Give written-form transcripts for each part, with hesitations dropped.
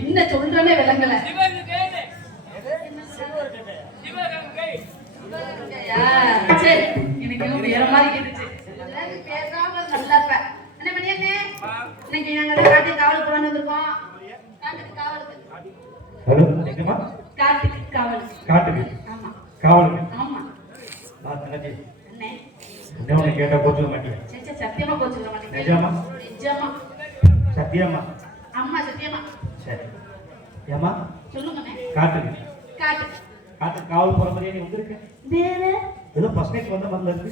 என்ன சொல்றேனே விளங்கல. சரி எனக்கு வேற மாதிரி கேட்டுச்சு. பேசாம நல்லா இருப்ப. என்ன பண்ணி அண்ணே இன்னைக்கு நாங்க காட்டுக்கு காவல் போலான்னு வந்திருக்கோம். காட்டுக்கு காவலுக்கு. ஹலோ எங்கம்மா? காட்டுக்கு காவல். காட்டுக்கு? ஆமா. காவலுக்கு? ஆமா. நான் தனதி. அண்ணே. என்ன உனக்கு கேட்டா கோச்சுக்க மாட்டியா? சே சத்தியமா கோச்சுக்க மாட்டேன். நிஜமா? நிஜமா. சத்தியமா? அம்மா சத்தியமா. சரி. ஏமா? சொல்லுங்கண்ணே. காட்டுக்கு. காட்டுக்கு. காட்டுக்கு காவல் போற மாதிரியே நீ வந்திருக்க? வேற ஏதோ ஃபர்ஸ்ட் நைட் வந்த மாதிரி இருக்கு.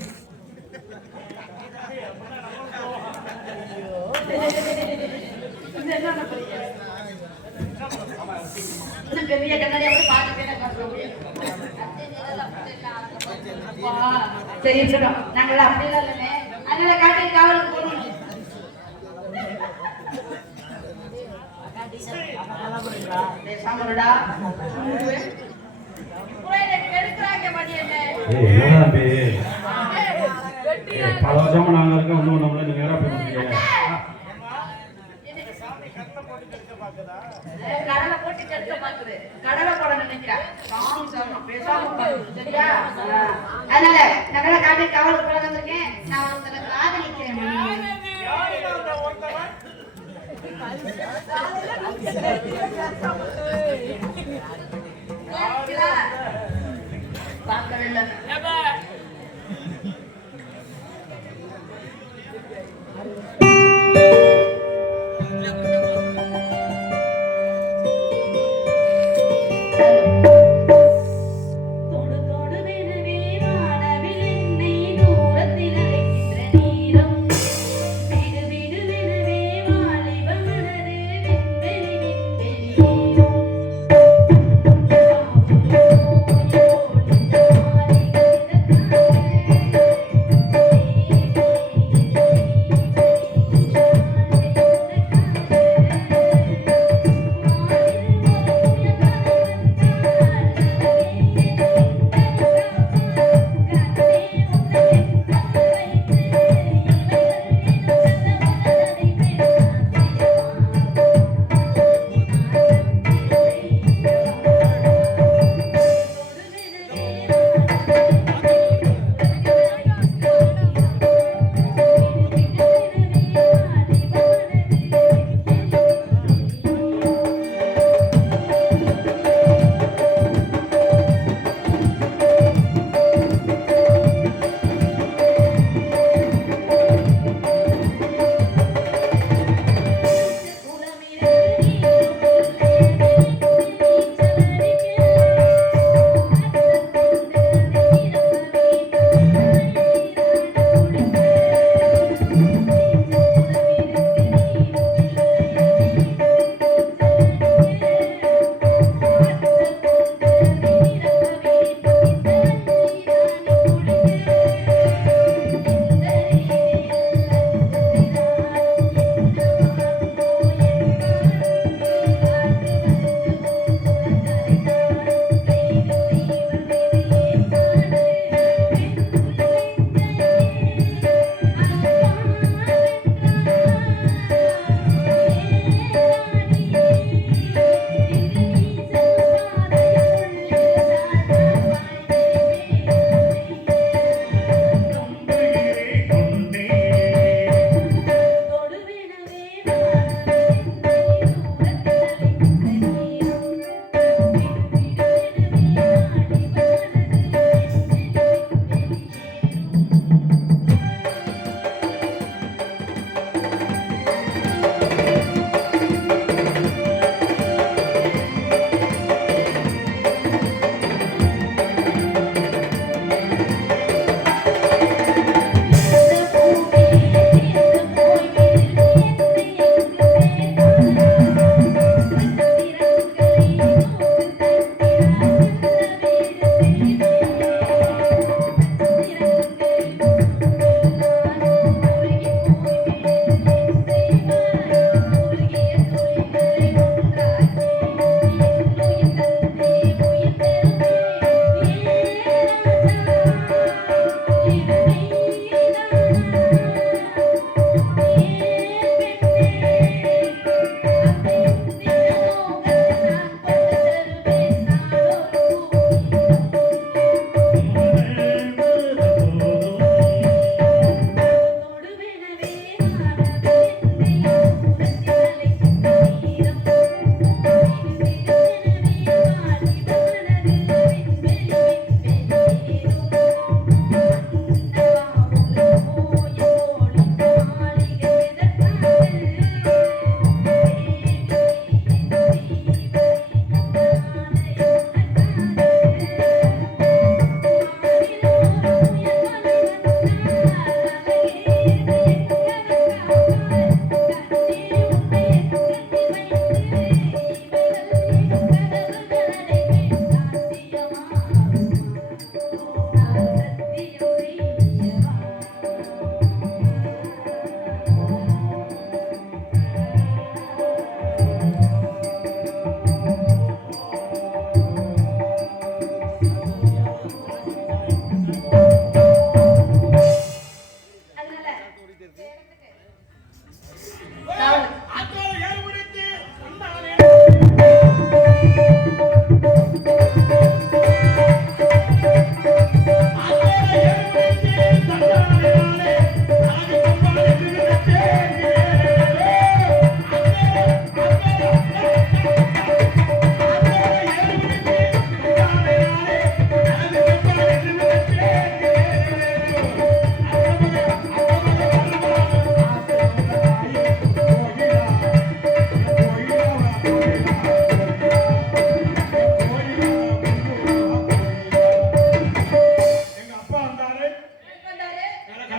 என்ன பண்றீங்க? இந்த பெரிய கண்ணாடி அப்படியே பாத்துட்டே காட்டுறோம். சரி இருக்கட்டும். நாங்களாம் அப்படிலாம் இல்லைண்ணே. அதனால காட்டுக்கு காவலுக்கு போகணும். சாமருடா பல வருஷமா நாங்க இருக்கோம். ஒன்றும் நம்மள நீங்க வேற போயிருக்கீங்க. கடலை போட்டு கெடுக்க பாக்குது. கடலை போட நினைக்கிறேன். சாமி சாமி பேசாம சரியா? அதனால நகர காட்டு காவலுக்கு போல வந்திருக்கேன். நான் ஒருத்தரை காதலிக்கிறேன். பார்க்கவே இல்லை.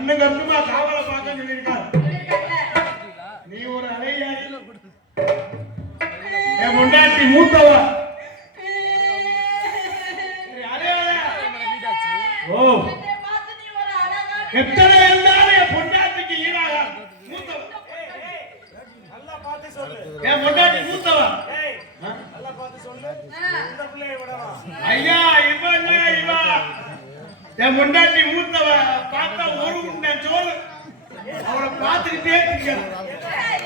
அண்ணன் கருத்துமா காவலை பார்க்க சொல்லியிருக்காரு. சொல்லிருக்காங்க. நீ ஒரு அலையாரி, என் முண்டாட்டி மூத்தவ. ஓ, என்னை பார்த்து நீ ஒரு அழகான எத்தனை இருந்தாலும் என் பொண்டாட்டிக்கு ஈடாக மூத்தவ. நல்லா பார்த்து சொல்லு. என் பொண்டாட்டி மூத்தவ. நல்லா பார்த்து சொல்லு. இந்த பிள்ளையை விடவா? ஐயா, இவன் இவா என் முண்டாட்டி மூத்தவ. பார்த்தா ஒரு உண்ட சோறு அவளை பார்த்துக்கிட்டே இருக்கணும்.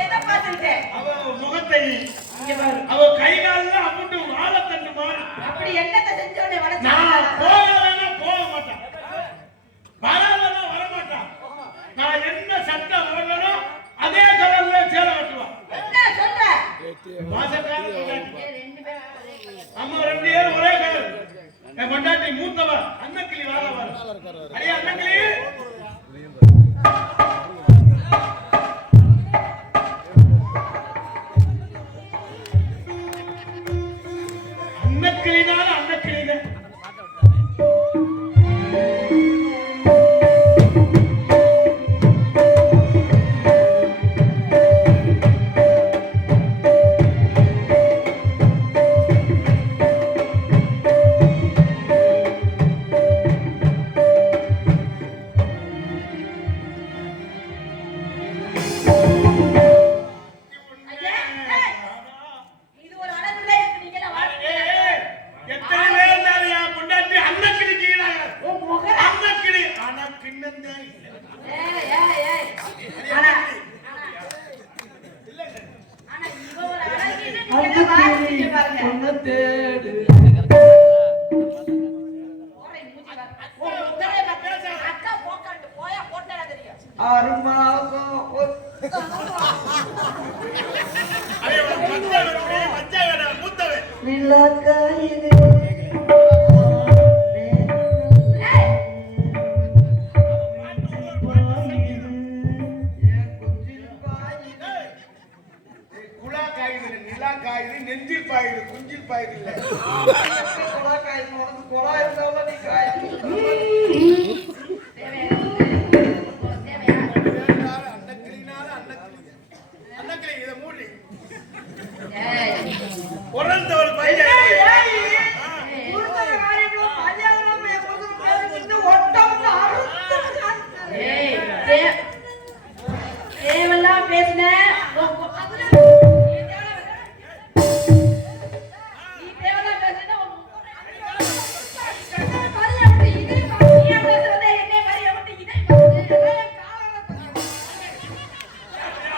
எதை பார்த்துக்கிட்டே? அவ முகத்தை, இங்க பாரு. அவ கை காலில் அம்முட்டு வாழத்தண்டு மாறு. அப்படி என்னத்தை செஞ்சோடனே நான் வளர்ச்சி போகலன்னா போக மாட்டான், வராதன்னா வரமாட்டான். நான் என்ன சட்டம் வரலனோ அதே கலர்ல சேலை கட்டுவான். என்ன சொல்ற? வாசக்கார பொண்டாட்டி. ரெண்டு பேரும் ஒரே கலர். அம்மா ரெண்டு பேரும் ஒரே கலர். என் பொண்டாட்டி மூத்தவ. அன்னக்கிளி வாழ வர. அடியே அன்னக்கிளி, அன்னக்கிளினால அன்னக்கிளிதான். ஐயா, ஏய், இது ஒரு அழகுல இருக்கு. நீங்க எல்லாம் வாழ்க்கை. எத்தனை பேர் இருந்தாலும் என் பொண்டாட்டி அன்னக்கிளிக்கு ஈடாக. உன் முகம். அன்னக்கிளி ஆனா கிண்ணந்தான் இல்லை. ஏய். ஆனா இவ ஒரு அழகின்னு நீங்க எல்லாம் வாழ்க்கை பாருங்க. போறேன், மூஞ்சி பாரு. உன் முகத்தை பார்த்து அக்கா போக்காண்டு போயா போட்டா தெரியும். அதே மச்சான் மூத்தவன். ஏய், குலா காயுது, நிலா காயுது, நெஞ்சில் பாயுது, குஞ்சில் பாயுது இல்ல. தேவையா? அன்னக்கிளினால அன்னக்கிளி. அன்னக்கிளி இதை மூடி. ஏய். பிறந்தவள் பையன். ஏய், தேவையில்லாம பேசுன. நீ தேவையில்லாம பேசுன.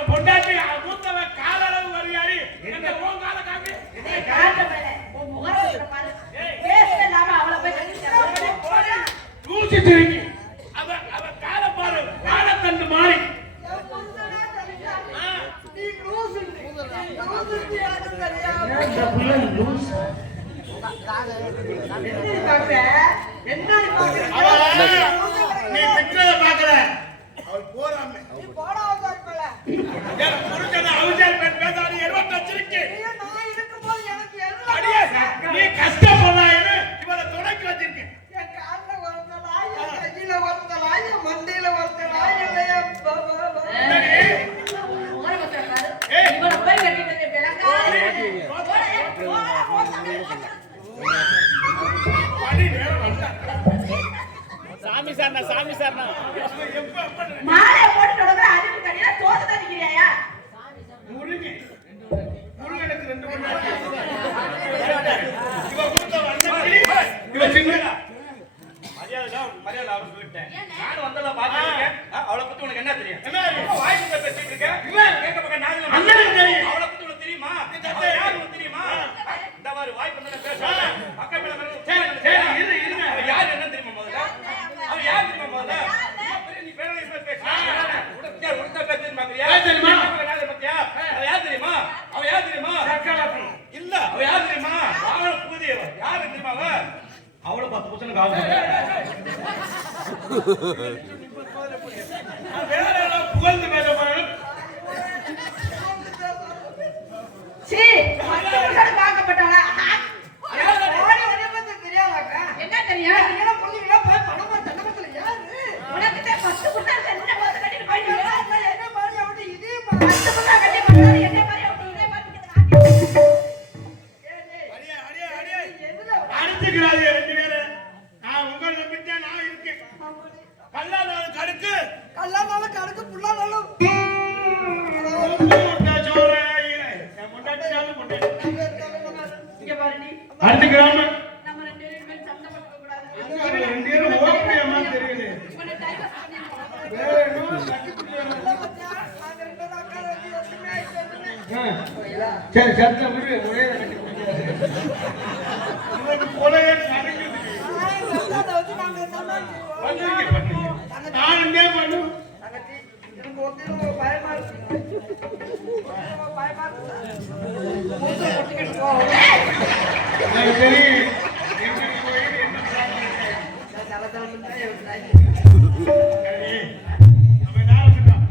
பொண்டாட்டி மூத்தவன் காலளவு வரியாரி. என்ன உன் கால காமி. தூசி திருக்கி. அவ கால பாரு, வாழத்தண்டு மாறி. நீ திட்டுறத பார்க்கல. அவள் போறாம. என் புருஷனை அவிச்சார் பெண் பேசாது 20 வச்சிருக்கு. அடியே, நீ கஷ்டப்படாயின்னு இவளை தொடக்கி வச்சிருக்க. படி நேரம் வந்தா. சாமி சார்னா சாமி சார்னா எப்ப மாலை போட்டு தொடங்குற அறிவு கடியா தோத்து தடிக்கிறியா? முருகன். முருகனுக்கு 2 பொண்டாட்டி. இவ கொடுத்த வண்ணக்கிளி, இவ சின்னதா. மரியாதை அவர் சொல்லிட்டேன். நான் வந்தத பாத்துட்டேன். அவளை பத்தி உனக்கு என்ன தெரியும்? என்ன தெரியும்? வாய்ஸ் பேசிட்டு இருக்க. இல்ல. கேட்க பக்கம் நாங்க அண்ணனுக்கு தெரியும். அவளை பத்தி உனக்கு தெரியுமா? அவ யாரு உனக்கு தெரியுமா? இந்த மாதிரி வாய் பண்ணத பேச. அக்கா மேல சரி, இருங்க. அவ யாரு என்ன தெரியுமா முதல்ல? அவ யாரு தெரியுமா முதல்ல? பெரிய நீ பேரலை பேச. உனக்கு பேச மாத்தியா? தெரியுமா? பத்தியா? அவ யாரு தெரியுமா? அவ யாரு தெரியுமா? சக்கலாப்பி. இல்ல அவ யாரு தெரியுமா? அவள புதியவ. யாரு தெரியுமா அவ? அவள 10 புருஷனுக்கு ஆகும். வேற யாரோ புகழ்ந்து பேச போறாங்க. சீ, மத்தவர்கள் பார்க்கப்பட்டாளா? என்ன தெரியும்? உனக்கு தான் 10 புருஷன் எல்லாம் நல்லா கணக்கு புள்ளா நல்லா இங்க பாரு நீ அடுத்த கிராமம் நம்ம ரெண்டு பேரும் சண்டை போட்டுக்க கூடாது ரெண்டு பேரும் ஓகேமா தெரியுது இவனை டைவர்ஸ் பண்ணிடுவோம் வேற என்ன நாங்க ரெண்டு பேரும் அக்கா வந்து ஒற்றுமையா ஆயிட்டோம். சரி சத்த விடு ஒரே கட்டி உனக்கு கொலையே நடக்குது அதை வச்சு நாங்க என்ன செய்வோம்? பண்ணுங்க நான் என்ன பண்ணு தங்கச்சி, எனக்கு ஒருத்தர் பயமா இருக்கு. பயமா இருக்கு. மூச்சை ஒட்டிக்கிட்டு போ. எனக்கு தெரியும் எங்க போய் என்ன பிளான் தலை தலைமுறை சரி நம்ம என்ன பண்ணோம்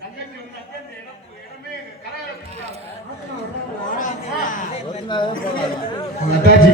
தங்கச்சி வந்தாக்க இந்த இடமே கலகலப்பு அண்ணாச்சி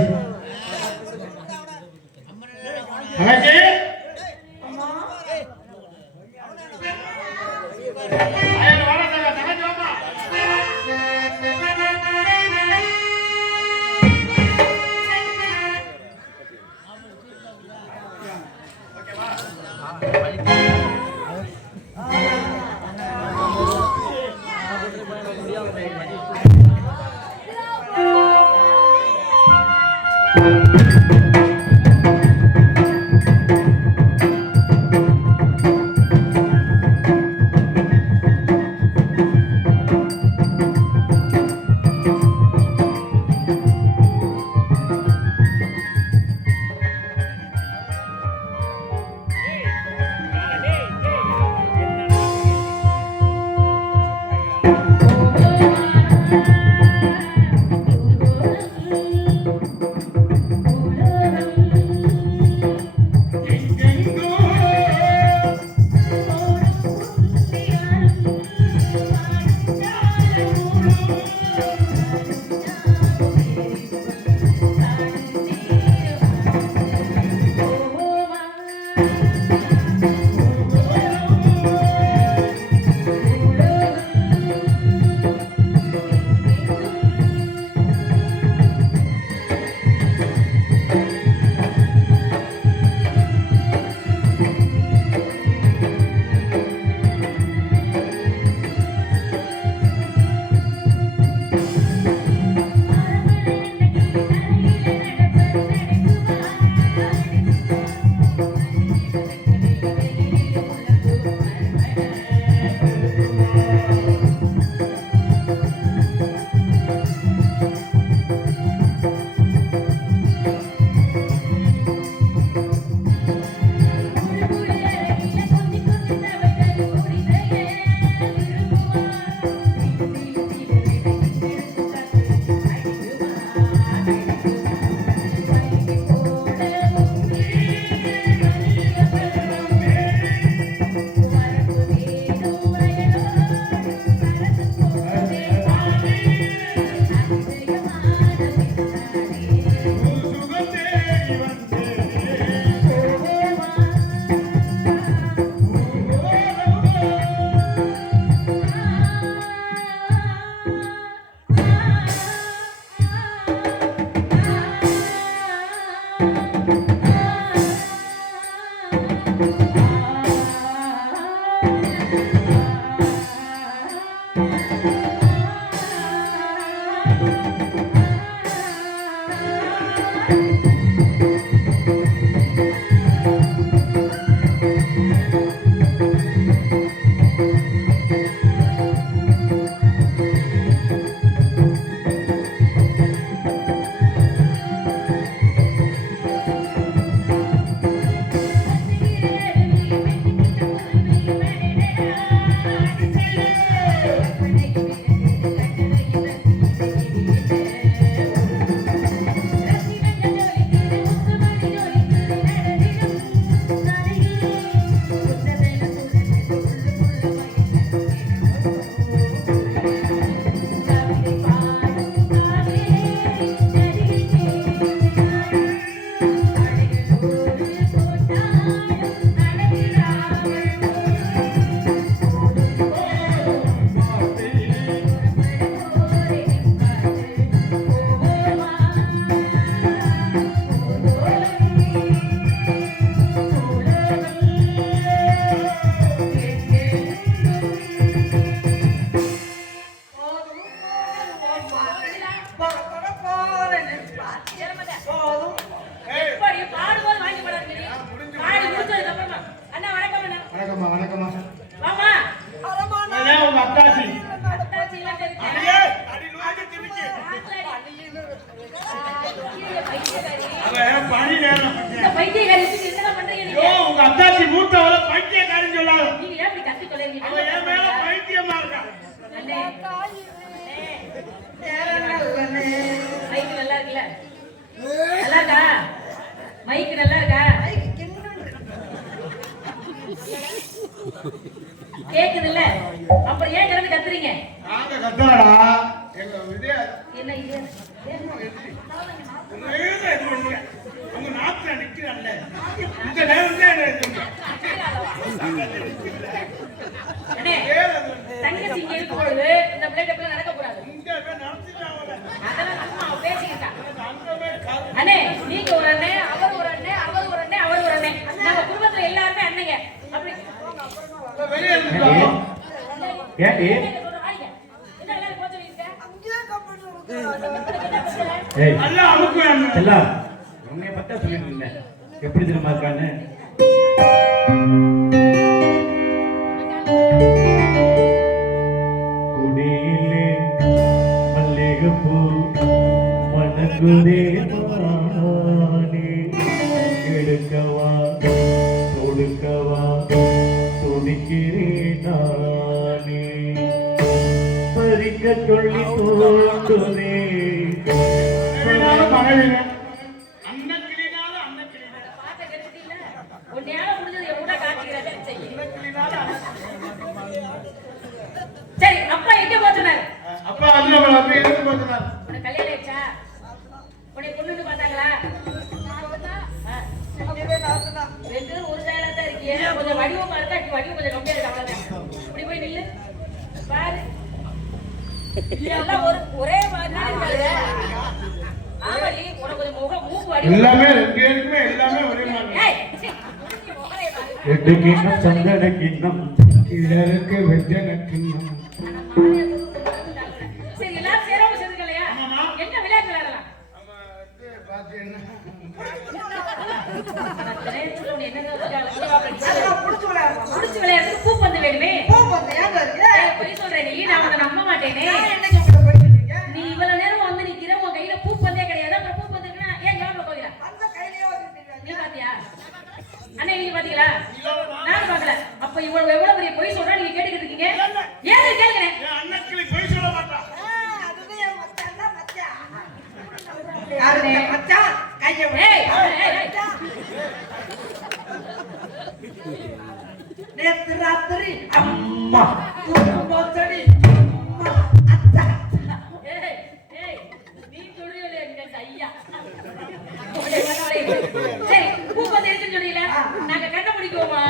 அண்ணே நேரம் நல்லனே. மைக்கு நல்லா இருக்குல்ல? நல்லா இருக்கா? மைக்கு நல்லா இருக்கா? மைக்கு கிண்டுன்னு கேக்குதுல்ல? அப்புறம் ஏன் கிடந்து கத்துறீங்க? நாங்க கத்தலடா எங்க விஜய என்ன இது? உங்க நாட்டுல நிக்கிறான்ல இந்த நேரம் தான் அண்ணே, தங்கச்சி இங்க இருக்கும் பொழுது இந்த பிள்ளைகிட்ட இப்படி நடக்க கூடாது. அதெல்லாம் சும்மா அவ பேசிக்கிட்டா. அண்ணே, நீங்க ஒரு அண்ணே, அவர் ஒரு அண்ணே, அவர் ஒரு அண்ணே, அவர் ஒரு அண்ணே. நம்ம குடும்பத்துல எல்லாருமே அண்ணங்க. அப்படி வெளியே ஏடி என்ன எல்லாரும் போச்சு வீட்டுல? அங்கேயே கம்ப்யூட்டர் கொடுக்குறாங்க. ஏய் நல்லா அமுக்குவேன் எல்லாம் உன்னைய பத்தா சொல்லிட்டு இருந்தேன் எப்படி தெரியுமா இருக்கான்னு குடியிலே மல்லிகைப்பூ மணக்குதே மானே எடுக்கவா தொடுக்கவா துடிக்கிறேன் நானே பறிக்க சொல்லி தோன்றுதே மனைவி பாட்ட கெடுத்தீல்ல? உன்னையால முடிஞ்சது என் கூட காட்டிக்கிறேன். சரி, அப்பா எங்க போச்சுனாரு? அப்பா அதுல அப்படி எதுக்கு போச்சுனார் உனக்கு கல்யாணம் ஆயிடுச்சா? உன்னை பொண்ணுன்னு பார்த்தாங்களா? ஆ. அங்கேயே நாசனா. ரெண்டு பேரும் ஒரு சைடா தான் இருக்கீங்க. கொஞ்சம் வடிவமா இருக்கா, வடிவம் கொஞ்சம் கம்மியா இருக்கு, அவ்வளவுதான். இப்படி போய் நில்லு. பாரு. எல்லாம் ஒரே மாதிரி தான் இருக்காது. ஆமாடி, உனக்கு கொஞ்சம் முகம் மூக்கு வடிவம். எல்லாமே ரெண்டு பேருக்குமே எல்லாமே ஒரே மாதிரி ஏய், சீ, நீ முகரே பாரு. எட்டு கிண்ணம் சந்தன கிண்ணம் இதற்கு வெஜ்ஜன கிண்ணம் சரி, எல்லாரும் சேராம சேர்ந்துக்கலையா? என்ன விளையாட்டு விளையாடலாம்? நேரத்துல உன்னை என்னதான் அதெல்லாம் புடிச்சு விளையாடலாம். முடிச்சு விளையாடுறதுக்கு பூப்பந்து வேணுமே. பூப்பந்து ஏன்டா இருக்கு? ஏய், பொய் சொல்றேன் நீ, நான் உன்னை நம்ப மாட்டேனே. நான் என்னைக்கு உங்களை போயிட்டு இருக்கீங்க? நீ இவ்வளவு நேரம் வந்து நிக்கிற, உன் கையில பூப்பந்தே கிடையாது. அப்புறம் பூப்பந்து இருக்குன்னா ஏன் ஞாபகம் போகிறா? அந்த கையிலேயே வச்சுட்டீங்க. நீ பாத்தியா? அண்ணே, நீங்க பாத்தீங்களா? நானும் பாக்கல. அப்ப இவ்வளவு எவ்வளவு பெரிய பொய் சொல்றா, நீங்க கேட்டுக்கிட்டு இருக்கீங்க. ஏன் கேளுங்க? அண்ணக்கிளி போய் சொல்ல மாட்டான் அதுதான் என் மச்சான் தான் மச்சான். யாரு மச்சான்? கையை விடு. ஏய், ஏய், ஏய். நேத்து ராத்திரி அம்மா குடும்பத்தடி அம்மா அத்தா. ஏய், ஏய், நீ சொல்றியோல எங்க ஐயா. சரி, பூப்பந்து இருக்குன்னு சொன்னீங்களே, நாங்க கண்ண முடிக்குவோமா?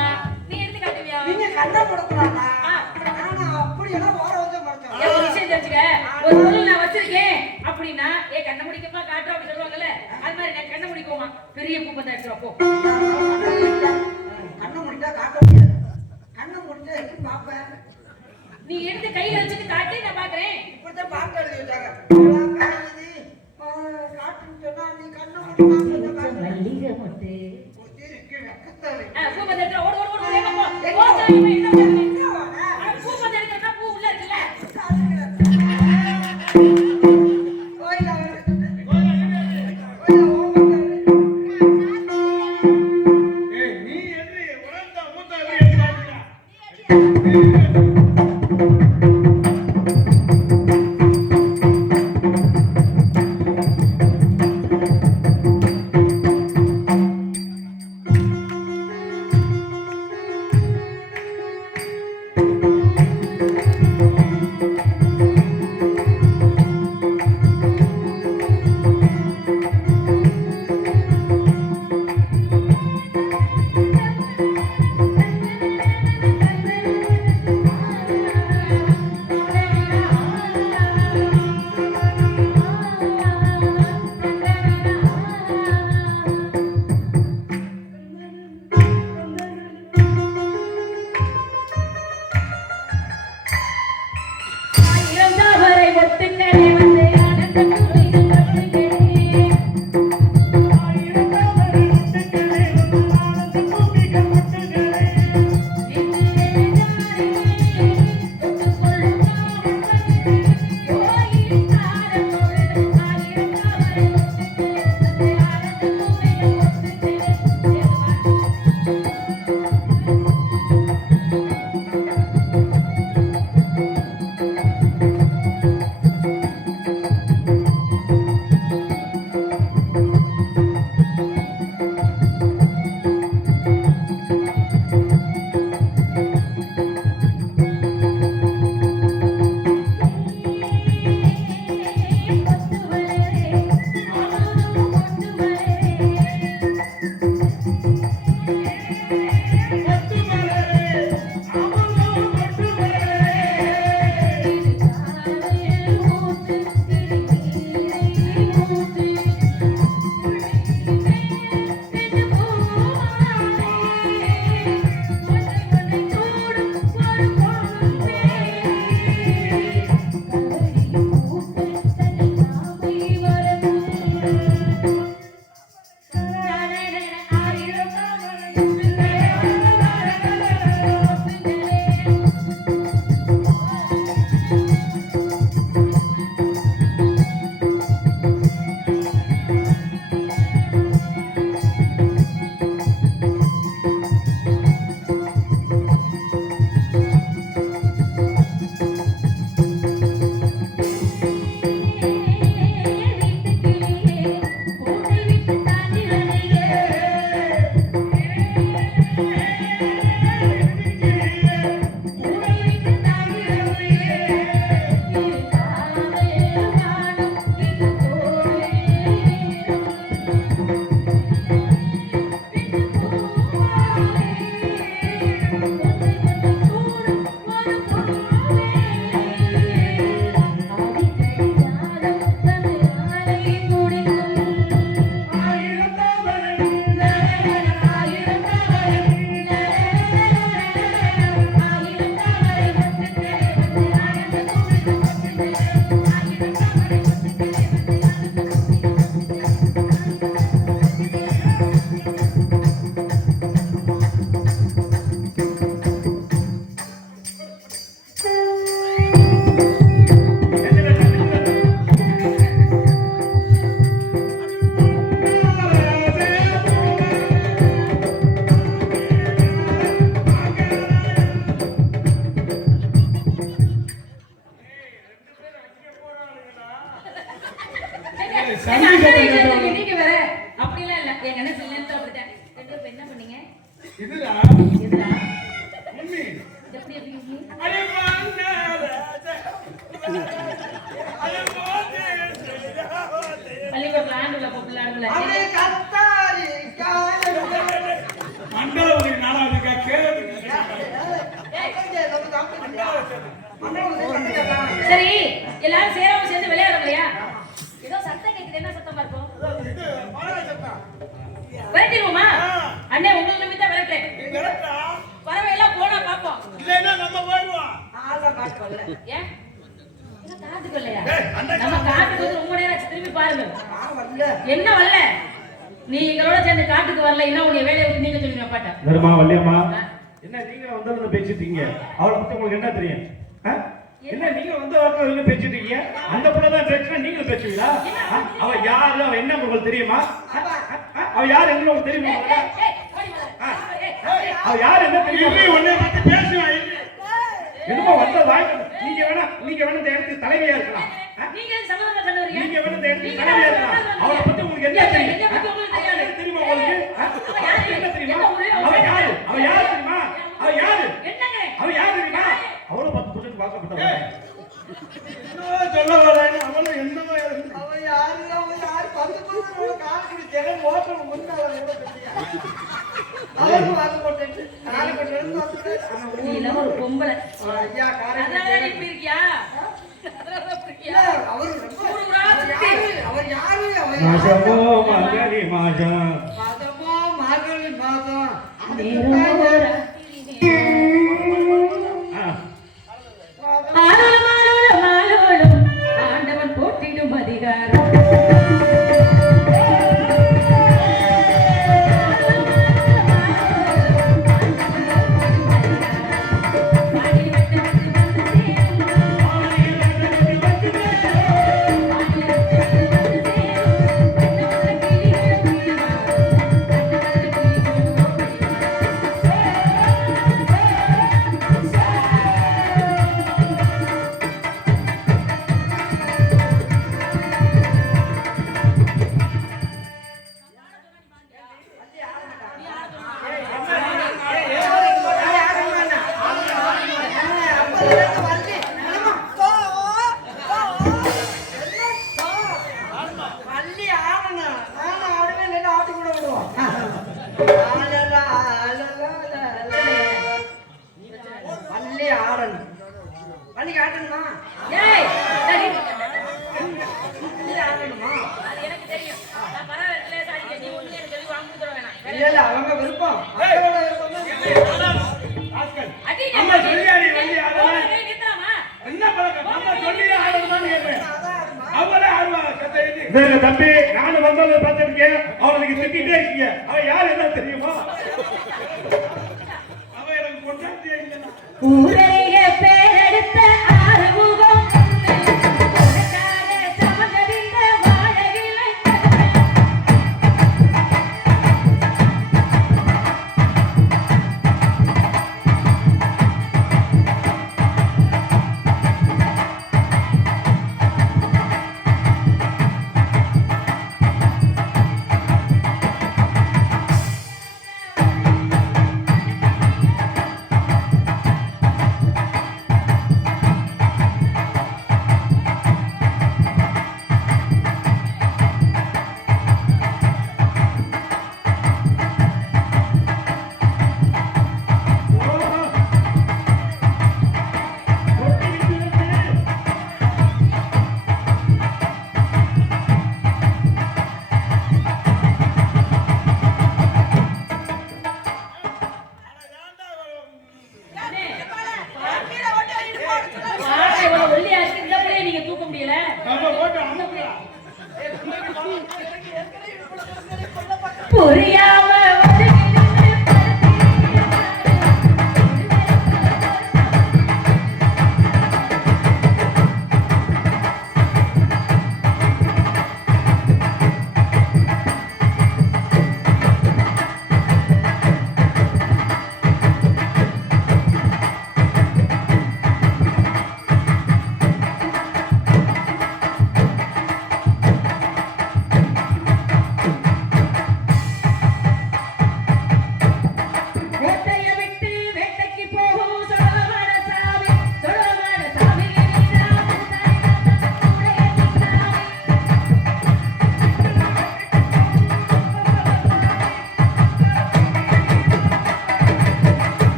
நீ எடுத்து காட்டுவியா? நீங்க கண்ணை படுத்துறாங்க. ஆனா அப்படியெல்லாம் ஓர வந்து மறைச்சோம். ஏய், ஒரு விஷயம் தெரிஞ்சுக்க. ஒரு பொருள் நான் வச்சிருக்கேன் அப்படின்னா, ஏ கண்ண முடிக்கப்பா காட்டு அப்படி சொல்லுவாங்கல்ல, அது மாதிரி நான் கண்ண முடிக்குவோமா? பெரிய பூப்பந்தா எடுத்துட்டு வா, போ. கண்ணை முடிட்டா காட்ட முடியாது. கண்ணை முடிஞ்சா எப்படி பார்ப்பேன்? நீ எடுத்து கையில வச்சுட்டு காட்டு, நான் பாக்குறேன். இப்படித்தான் பார்க்க எழுதி வச்சாங்க. இதெல்லாம் காட்டுது. காட்டுன்னு சொன்னா நீ கண்ணை முடிட்டா காட்டு. மல்லிகை மொட்டு. ஒத்தி இருக்கு வெக்கத்தாலே. பூப்பந்து எடுத்து ஓடு ஓடு ஓடு வேகமா போ. போ, தாய், என்ன பண்ணுங்க? என்ன வாடா? பூப்பந்து எடுத்தா பூ உள்ள இருக்குல்ல? கோயில கோயில ஓமந்தாரு. ஏய் நீ என்று உரந்த மூத்த எப்படி எடுத்துறாங்க சரி எல்லாரும் சேரவும் சேர்ந்து விளையாடும் இல்லையா? ஏதோ சத்தம் கேக்குது, என்ன சத்தமா இருக்கும்? விரட்டிடுவோமா? அண்ணே உங்களை நம்பி தான் விரட்டுறேன். பறவை எல்லாம் போனா பாப்போம். ஏன்? என்ன காட்டுக்கு இல்லையா? நம்ம காட்டுக்கு வந்து ரொம்ப நேரம் ஆச்சு, திரும்பி பாருங்க. என்ன வரல? நீ எங்களோட சேர்ந்து காட்டுக்கு வரல, என்ன உங்க வேலையை விட்டு நீங்க சொல்லுங்க அப்பாட்ட. வருமா வள்ளியம்மா, என்ன நீங்க வந்து பேசிட்டு இருக்கீங்க? அவளை பத்தி உங்களுக்கு என்ன தெரியும்? என்ன நீங்க வந்து வார்த்தை பேசிட்டு இருக்கீங்க? அந்த புள்ள தான் பேசுனா நீங்களும் பேசுவீங்களா? அவ யாரு, அவ என்ன உங்களுக்கு தெரியுமா? அவ யாரு என்ன உங்களுக்கு தெரியுமா? அவ யாரு என்ன தெரியுமா? உன்னை பத்தி பேசுவேன். என்னமோ வந்த வாய். நீங்க வேணா இந்த இடத்துக்கு தலைமையா இருக்கலாம். நீங்க சமாதானம் பண்ண வரீங்க. நீங்க வேணா இந்த இடத்துக்கு தலைமையா இருக்கலாம். அவளை பத்தி உங்களுக்கு என்ன தெரியும்? தெரியுமா உங்களுக்கு? என்ன தெரியுமா? அவ யாரு தெரியுமா? அவ யாரு தெரியுமா? அவளை பத்தி புரிஞ்சு பார்க்கப்பட்டவங்க. சொல்ல வரேன். அவளும் என்னமா அவன் யாரு பந்து கொடுத்து காலக்குடி ஜெகன் ஓட்டம் முன்னால அவரும் வாக்கு போட்டு காலை கொண்டு நீ இல்லாம ஒரு பொம்பளை. ஐயா அதனால நீ இப்படி இருக்கியா? அவர் யாரு மாசமோ மகரி மாசம் மாதமோ மார்கழி மாதம் ஆண்டவன் போட்டிடும் அதிகாரம். அவங்க விருப்பம் அம்மா சொல்லியாடி வள்ளி அதெல்லாம் என்ன பழக்கம்? அம்மா சொல்லி ஆடுறதுதான் கேட்பேன். அவளே ஆடுவா கதை இது. இந்த தம்பி நானும் வந்ததை பார்த்திருக்கேன். அவளுக்கு திட்டிகிட்டே இருக்கீங்க. அவ யாரு என்ன தெரியுமா? அவ எனக்கு கொண்டாட்டியே இல்லைன்னா ஊரைய பேரெடுத்த ஆறுமுகம்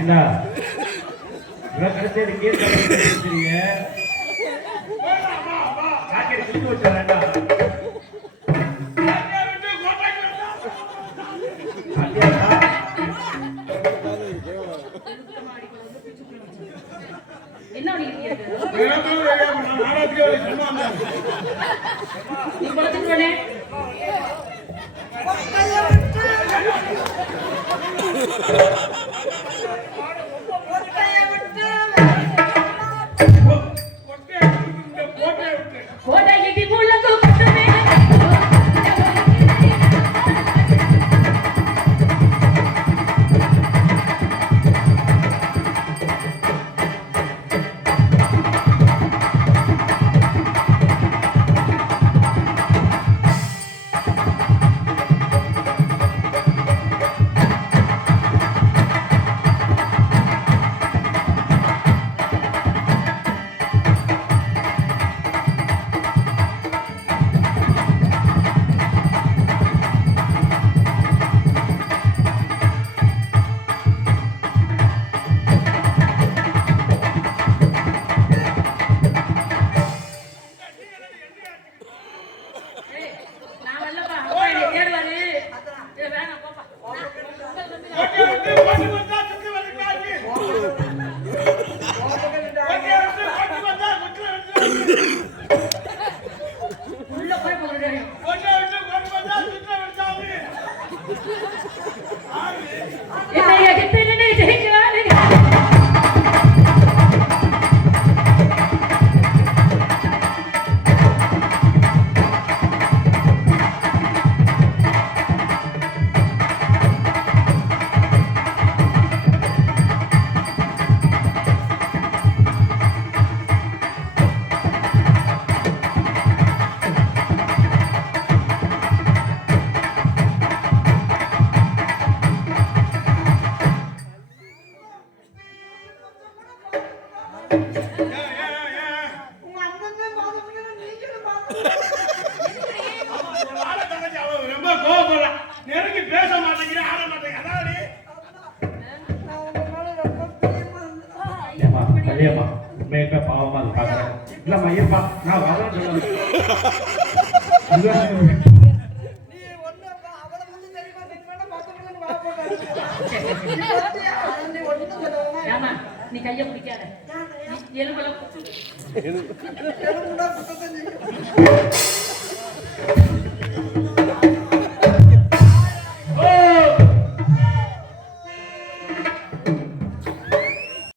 என்ன இவன் கடைசியில் கேஸ் வச்சிருக்கீங்க ஜாக்கெட் கிழிச்சு வச்சா வேண்டாம் என்ன பண்ணிக்கிறீங்க நீ குளத்துக்கு ஒத்தைய விட்டு கோட்டை கட்டி முள்ளக்கு கட்டுமே நான் வரலப்பா அப்பா என்னை தேடுவாரு வேணாம் போப்பா உள்ள போய் போகிறேன் என்னைய கிட்ட நின்று ஜெயிக்கிறாரு உங்க அண்ணன் பாத்துக்கிட்டு நீங்களும் பாத்துக்கிட்டு ரொம்ப கோபப்படுறான் நெருங்கி பேச மாட்டேங்கிற ஆட மாட்டேங்க அதாவது நான் உங்க மேல ரொம்ப பிரியமா இருந்தேன். ஏமா கல்யாமா உண்மையுமே பாவமா அது பாக்குறேன் இல்லம்மா இருப்பா நான் வரேன் நீ ஒண்ணு அவளை வந்து தெரியுமா தெரியுமா பாத்துக்கிட்டு வா போட்டாரு நீ ஒண்ணு சொல்லவா ஏமா நீ கைய பிடிக்காத எலும்பெல்லாம் எலும்புடா புத்தகம்